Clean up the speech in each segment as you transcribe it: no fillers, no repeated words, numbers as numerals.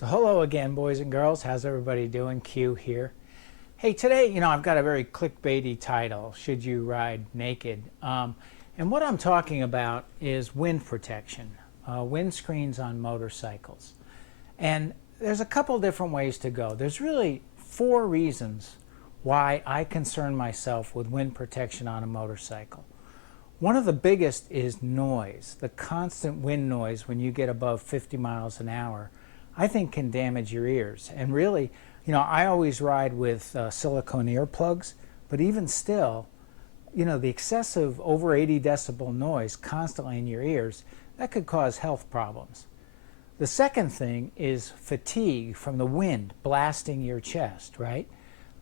So hello again, boys and girls. How's everybody doing? Q here. Hey, today, I've got a very clickbaity title, Should You Ride Naked? And what I'm talking about is wind protection, windscreens on motorcycles. And there's a couple different ways to go. There's really 4 reasons why I concern myself with wind protection on a motorcycle. One of the biggest is noise. The constant wind noise when you get above 50 miles an hour, I think can damage your ears. And really, I always ride with silicone earplugs, but even still, the excessive over 80 decibel noise constantly in your ears, that could cause health problems. The second thing is fatigue from the wind blasting your chest, right?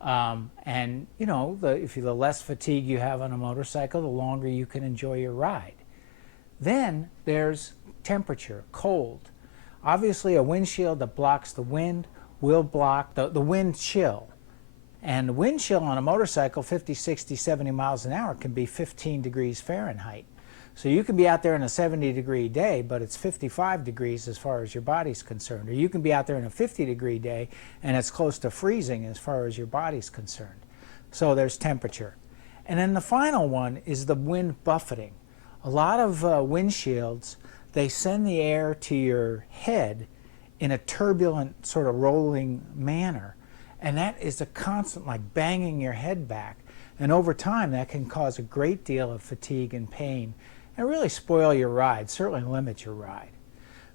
And if the less fatigue you have on a motorcycle, the longer you can enjoy your ride. Then there's temperature, cold. Obviously, a windshield that blocks the wind will block the wind chill. And the wind chill on a motorcycle, 50, 60, 70 miles an hour, can be 15 degrees Fahrenheit. So you can be out there in a 70-degree day, but it's 55 degrees as far as your body's concerned. Or you can be out there in a 50-degree day, and it's close to freezing as far as your body's concerned. So there's temperature. And then the final one is the wind buffeting. A lot of windshields, they send the air to your head in a turbulent sort of rolling manner. And that is a constant like banging your head back. And over time that can cause a great deal of fatigue and pain and really spoil your ride, certainly limit your ride.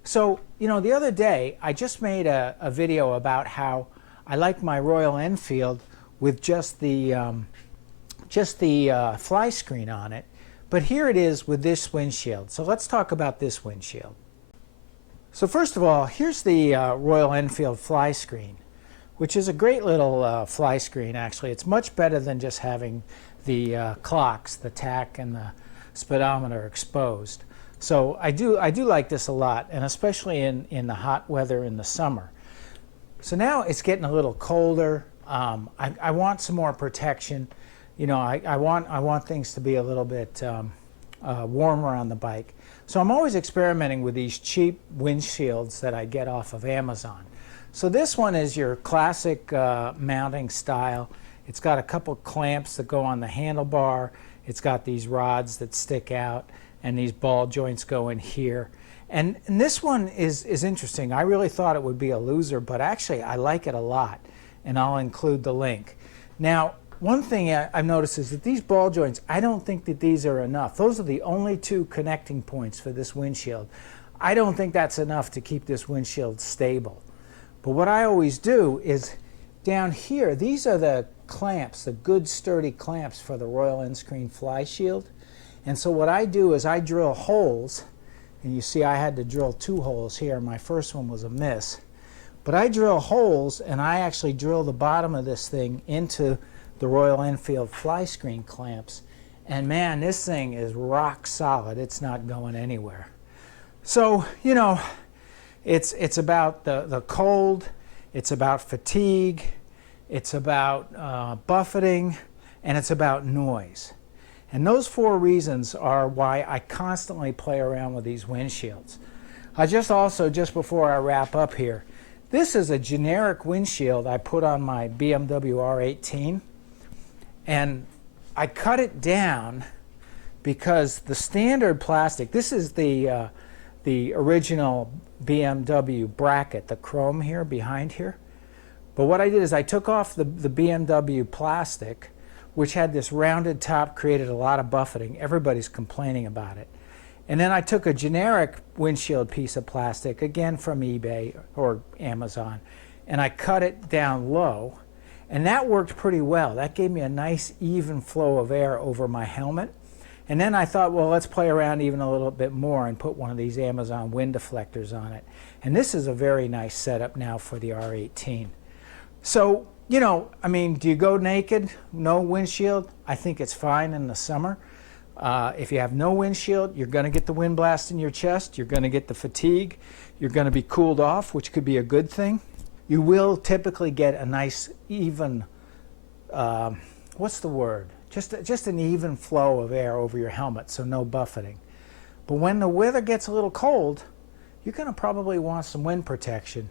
So, the other day I just made a video about how I like my Royal Enfield with just the fly screen on it. But here it is with this windshield. So let's talk about this windshield. So first of all, here's the Royal Enfield fly screen, which is a great little fly screen actually. It's much better than just having the clocks, the tach and the speedometer exposed. So I do like this a lot, and especially in the hot weather in the summer. So now it's getting a little colder. I want some more protection. I want things to be a little bit warmer on the bike. So I'm always experimenting with these cheap windshields that I get off of Amazon. So this one is your classic mounting style. It's got a couple clamps that go on the handlebar. It's got these rods that stick out, and these ball joints go in here. And this one is interesting. I really thought it would be a loser, but actually I like it a lot, and I'll include the link. Now, one thing I've noticed is that these ball joints, I don't think that these are enough. Those are the only 2 connecting points for this windshield. I don't think that's enough to keep this windshield stable. But what I always do is down here, these are the clamps, the good sturdy clamps for the Royal Endscreen Fly Shield. And so what I do is I drill holes, and you see I had to drill 2 holes here. My first one was a miss. But I drill holes, and I actually drill the bottom of this thing into the Royal Enfield fly screen clamps, and man, this thing is rock solid. It's not going anywhere. So it's about the cold, it's about fatigue, it's about buffeting, and it's about noise. And those 4 reasons are why I constantly play around with these windshields. Just before I wrap up here, this is a generic windshield I put on my BMW R18. And I cut it down because the standard plastic, this is the original BMW bracket, the chrome here behind here. But what I did is I took off the BMW plastic, which had this rounded top, created a lot of buffeting. Everybody's complaining about it. And then I took a generic windshield piece of plastic, again from eBay or Amazon, and I cut it down low. And that worked pretty well. That gave me a nice even flow of air over my helmet. And then I thought, well, let's play around even a little bit more and put one of these Amazon wind deflectors on it. And this is a very nice setup now for the R18. So, do you go naked, no windshield? I think it's fine in the summer. If you have no windshield, you're going to get the wind blast in your chest. You're going to get the fatigue. You're going to be cooled off, which could be a good thing. You will typically get a nice even, what's the word? Just an even flow of air over your helmet, so no buffeting. But when the weather gets a little cold, you're going to probably want some wind protection.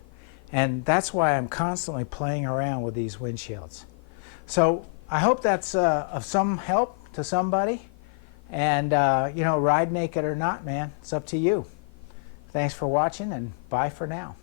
And that's why I'm constantly playing around with these windshields. So I hope that's of some help to somebody. And, you know, ride naked or not, man, it's up to you. Thanks for watching, and bye for now.